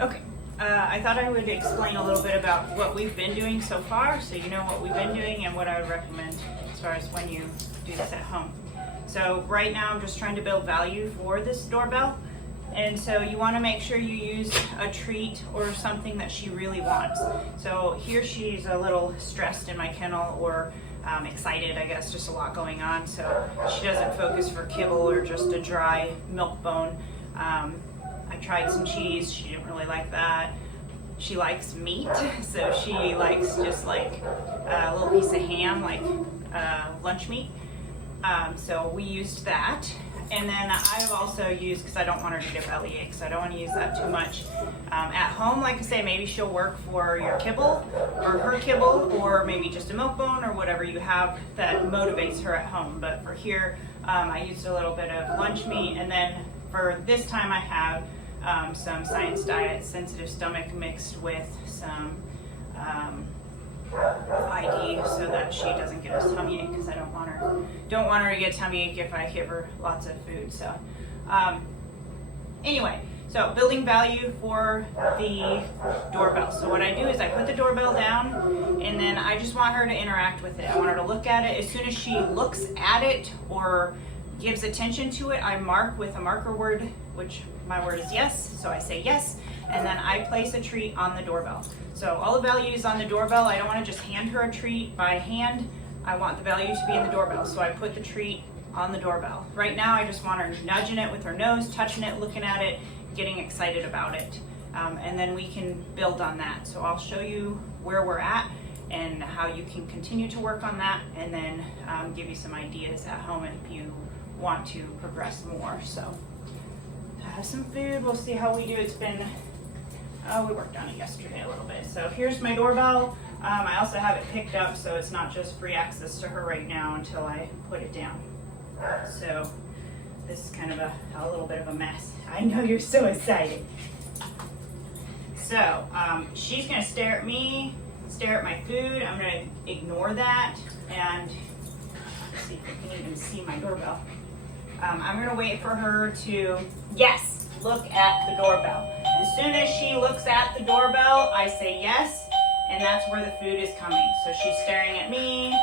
Okay, I thought I would explain a little bit about what we've been doing so far, so you know what we've been doing and what I would recommend as far as when you do this at home. So right now I'm just trying to build value for this doorbell, and so you want to make sure you use a treat or something that she really wants. So here she's a little stressed in my kennel, or excited, I guess, just a lot going on, so she doesn't focus for kibble or just a dry milk bone. I tried some cheese, she didn't really like that. She likes meat, so she likes just like a little piece of ham, like lunch meat. So we used that. And then I've also used, because I don't want her to get bellyache, so I don't want to use that too much. At home, like I say, maybe she'll work for your kibble or her kibble, or maybe just a milk bone or whatever you have that motivates her at home. But for here, I used a little bit of lunch meat, and then for this time I have some Science Diet sensitive stomach mixed with some ID, so that she doesn't get a tummy ache, because I don't want her to get a tummy ache if I give her lots of food. So anyway, so building value for the doorbell. So what I do is I put the doorbell down, and then I just want her to interact with it. I want her to look at it. As soon as she looks at it or gives attention to it, I mark with a marker word, which my word is yes, so I say yes, and then I place a treat on the doorbell. So all the value is on the doorbell. I don't want to just hand her a treat by hand. I want the value to be in the doorbell, so I put the treat on the doorbell. Right now I just want her nudging it with her nose, touching it, looking at it, getting excited about it, and then we can build on that. So I'll show you where we're at and how you can continue to work on that, and then give you some ideas at home if you want to progress more. So have some food, we'll see how we do. It's been, we worked on it yesterday a little bit. So here's my doorbell. I also have it picked up, so it's not just free access to her right now until I put it down. So this is kind of a little bit of a mess. I know you're so excited. So she's gonna stare at me, stare at my food. I'm gonna ignore that, and let's see if you can even see my doorbell. I'm gonna wait for her to, yes, look at the doorbell. As soon as she looks at the doorbell, I say yes, and that's where the food is coming. So she's staring at me.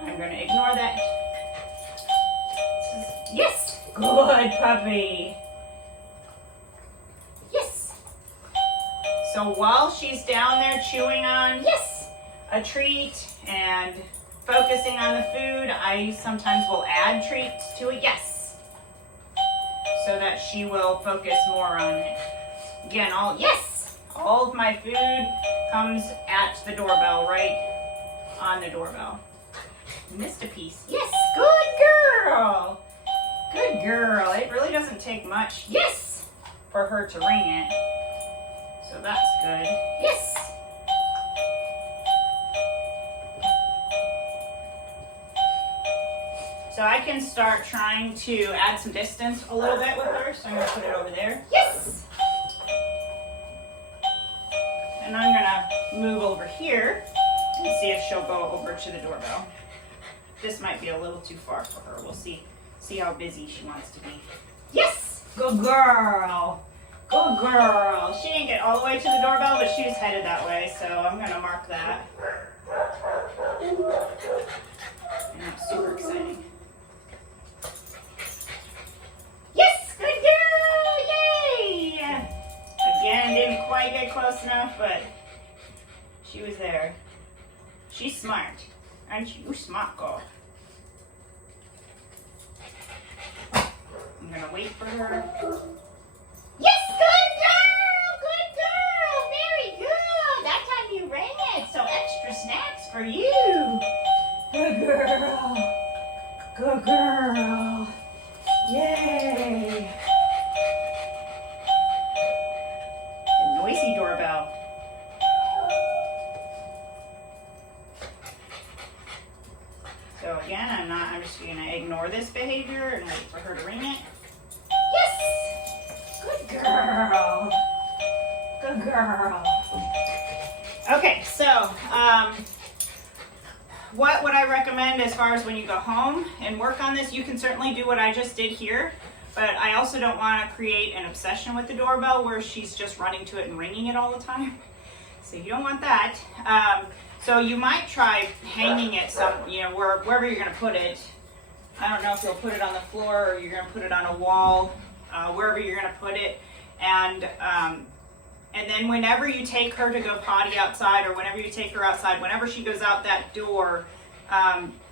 I'm gonna ignore that. Yes, good puppy. Yes. So while she's down there chewing on, yes, a treat and focusing on the food, I sometimes will add treats to it, yes, so that she will focus more on it. Again, all of my food comes at the doorbell, right on the doorbell. Missed a piece. Yes, good girl. Good girl. It really doesn't take much, yes, for her to ring it. So that's good. Yes. So I can start trying to add some distance a little bit with her. So I'm going to put it over there. Yes! And I'm going to move over here and see if she'll go over to the doorbell. This might be a little too far for her. We'll see how busy she wants to be. Yes! Good girl! Good girl! She didn't get all the way to the doorbell, but she's headed that way. So I'm going to mark that. And that's super exciting. Again, didn't quite get close enough, but she was there. She's smart. Aren't you? You're smart, girl. I'm gonna wait for her. Yes, good girl! Good girl! Very good! That time you rang it, so extra snacks for you. Good girl. Good girl. Yay! Noisy doorbell. So again, I'm just gonna ignore this behavior and wait for her to ring it. Yes! Good girl. Good girl. Okay, so what would I recommend as far as when you go home and work on this? You can certainly do what I just did here. but I also don't want to create an obsession with the doorbell where she's just running to it and ringing it all the time. So you don't want that. So you might try hanging it wherever you're going to put it. I don't know if you'll put it on the floor or you're going to put it on a wall, wherever you're going to put it. And then whenever you take her to go potty outside, or whenever you take her outside, whenever she goes out that door,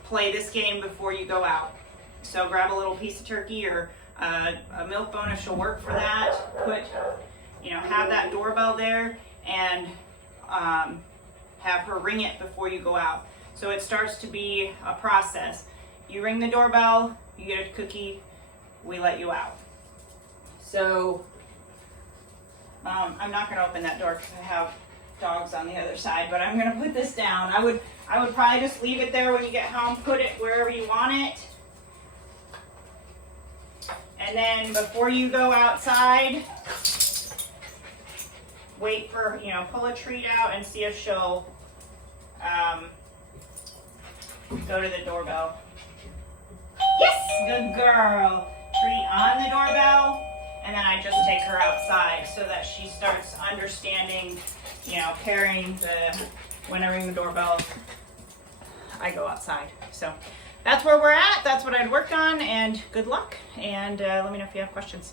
play this game before you go out. So grab a little piece of turkey or a milk bone if she'll work for that. Have that doorbell there and have her ring it before you go out. So it starts to be a process. You ring the doorbell, you get a cookie, we let you out. So I'm not going to open that door because I have dogs on the other side, but I'm going to put this down. I would probably just leave it there when you get home, put it wherever you want it. And then before you go outside, wait for, pull a treat out and see if she'll go to the doorbell. Yes, good girl. Treat on the doorbell, and then I just take her outside so that she starts understanding, when I ring the doorbell, I go outside. So that's where we're at. That's what I'd worked on, and good luck. And let me know if you have questions.